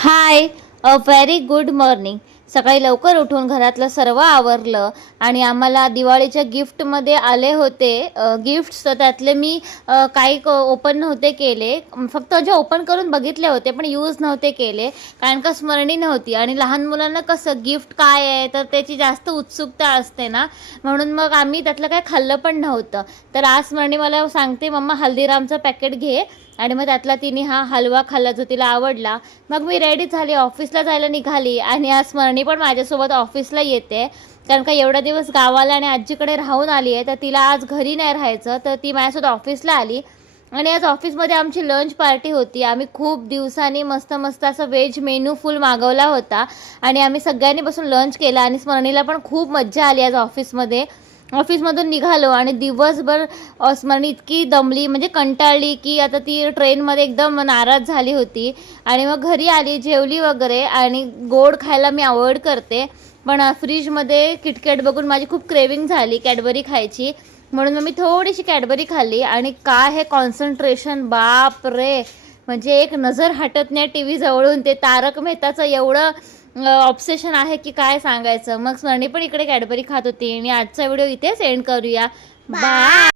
High, a very good morning. सकाळी लवकर उठून घरातलं सर्व आवरलं आणि आम्हाला दिवाळीच्या गिफ्टमध्ये आले होते गिफ्ट्स. तर त्यातले मी काही ओपन नव्हते केले, फक्त जे ओपन करून बघितले होते पण यूज नव्हते केले, कारण का स्मरणी नव्हती. आणि लहान मुलांना कसं गिफ्ट काय आहे तर त्याची जास्त उत्सुकता असते ना, म्हणून मग आम्ही त्यातलं काय खाल्लं पण नव्हतं. तर आज स्मरणी मला सांगते, मम्मा हल्दीरामचं पॅकेट घे. आणि मग त्यातला तिने हा हलवा खाल्ला जो तिला आवडला. मग मी रेडी झाली, ऑफिसला जायला निघाली. आणि आज स्मरणी पण माझ्यासोबत ऑफिसला येते, कारण का एवढा दिवस गावाला आणि आजीकडे राहून आली आहे, तर तिला आज घरी नाही राहायचं, तर ती माझ्यासोबत ऑफिसला आली. आणि आज ऑफिसमध्ये आमची लंच पार्टी होती. आम्ही खूप दिवसांनी मस्त मस्त असं व्हेज मेनू फुल मागवला होता आणि आम्ही सगळ्यांनी बसून लंच केला. आणि स्मरणीला पण खूप मज्जा आली आज ऑफिसमध्ये. ऑफिसमधून निघालो आणि दिवसभर स्मरणी इतकी दमली, म्हणजे कंटाळली, की आता ती ट्रेनमध्ये एकदम नाराज झाली होती. आणि मग घरी आली, जेवली वगैरे. आणि गोड खायला मी अवॉइड करते, पण फ्रीजमध्ये किटकॅट बघून माझी खूप क्रेविंग झाली कॅडबरी खायची, म्हणून मग मी थोडीशी कॅडबरी खाल्ली. आणि काय हे कॉन्सन्ट्रेशन, बाप रे, म्हणजे एक नजर हटत नाही टी व्ही जवळून. ते तारक मेहताचं एवढं ऑब्सेशन आहे की काय सांगायचं. मग स्मरणी पण इकडे कॅडबरी खात होती. आणि आजचा व्हिडिओ इथेच एंड करूया. बाय.